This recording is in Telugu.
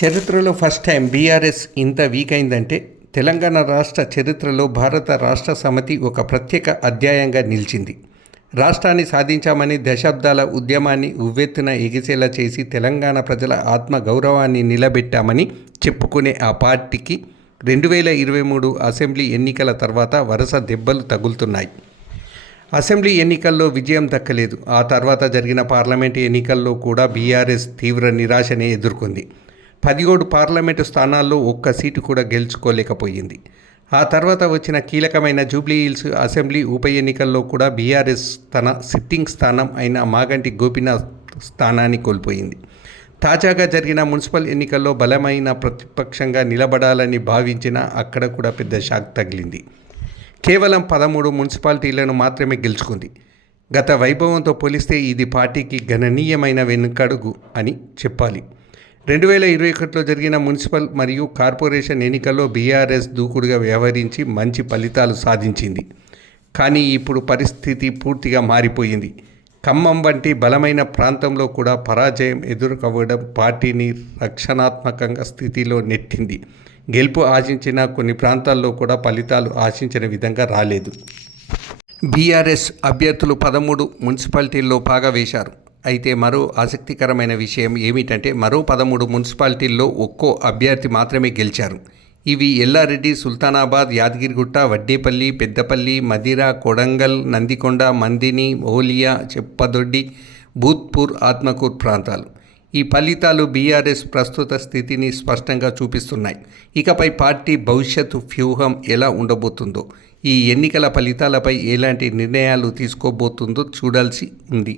చరిత్రలో ఫస్ట్ టైం బీఆర్ఎస్ ఇంత వీక్ అయిందంటే తెలంగాణ రాష్ట్ర చరిత్రలో భారత రాష్ట్ర సమితి ఒక ప్రత్యేక అధ్యాయంగా నిలిచింది. రాష్ట్రాన్ని సాధించామని దశాబ్దాల ఉద్యమాన్ని ఉవ్వెత్తున ఎగిసేలా చేసి తెలంగాణ ప్రజల ఆత్మ గౌరవాన్ని నిలబెట్టామని చెప్పుకునే ఆ పార్టీకి 2023 అసెంబ్లీ ఎన్నికల తర్వాత వరుస దెబ్బలు తగులుతున్నాయి. అసెంబ్లీ ఎన్నికల్లో విజయం దక్కలేదు. ఆ తర్వాత జరిగిన పార్లమెంటు ఎన్నికల్లో కూడా బీఆర్ఎస్ తీవ్ర నిరాశనే ఎదుర్కొంది. 17 పార్లమెంటు స్థానాల్లో ఒక్క సీటు కూడా గెలుచుకోలేకపోయింది. ఆ తర్వాత వచ్చిన కీలకమైన జూబ్లీహిల్స్ అసెంబ్లీ ఉప ఎన్నికల్లో కూడా బీఆర్ఎస్ తన సిట్టింగ్ స్థానం అయిన మాగంటి గోపీనాథ్ స్థానాన్ని కోల్పోయింది. తాజాగా జరిగిన మున్సిపల్ ఎన్నికల్లో బలమైన ప్రతిపక్షంగా నిలబడాలని భావించినా అక్కడ కూడా పెద్ద షాక్ తగిలింది. కేవలం 13 మున్సిపాలిటీలను మాత్రమే గెలుచుకుంది. గత వైభవంతో పోలిస్తే ఇది పార్టీకి గణనీయమైన వెనుకడుగు అని చెప్పాలి. 2021లో జరిగిన మున్సిపల్ మరియు కార్పొరేషన్ ఎన్నికల్లో బీఆర్ఎస్ దూకుడుగా వ్యవహరించి మంచి ఫలితాలు సాధించింది. కానీ ఇప్పుడు పరిస్థితి పూర్తిగా మారిపోయింది. ఖమ్మం వంటి బలమైన ప్రాంతంలో కూడా పరాజయం ఎదుర్కోవడం పార్టీని రక్షణాత్మకంగా స్థితిలో నెట్టింది. గెలుపు ఆశించిన కొన్ని ప్రాంతాల్లో కూడా ఫలితాలు ఆశించిన విధంగా రాలేదు. బీఆర్ఎస్ అభ్యర్థులు 13 మున్సిపాలిటీల్లో పాగా వేశారు. అయితే మరో ఆసక్తికరమైన విషయం ఏమిటంటే మరో 13 మున్సిపాలిటీల్లో ఒక్కో అభ్యర్థి మాత్రమే గెలిచారు. ఇవి ఎల్లారెడ్డి, సుల్తానాబాద్, యాదగిరిగుట్ట, వడ్డేపల్లి, పెద్దపల్లి, మదిర, కొడంగల్, నందికొండ, మందిని, ఓలియా, చెప్పదొడ్డి, భూత్పూర్, ఆత్మకూర్ ప్రాంతాలు. ఈ ఫలితాలు బీఆర్ఎస్ ప్రస్తుత స్థితిని స్పష్టంగా చూపిస్తున్నాయి. ఇకపై పార్టీ భవిష్యత్తు వ్యూహం ఎలా ఉండబోతుందో, ఈ ఎన్నికల ఫలితాలపై ఎలాంటి నిర్ణయాలు తీసుకోబోతుందో చూడాల్సి ఉంది.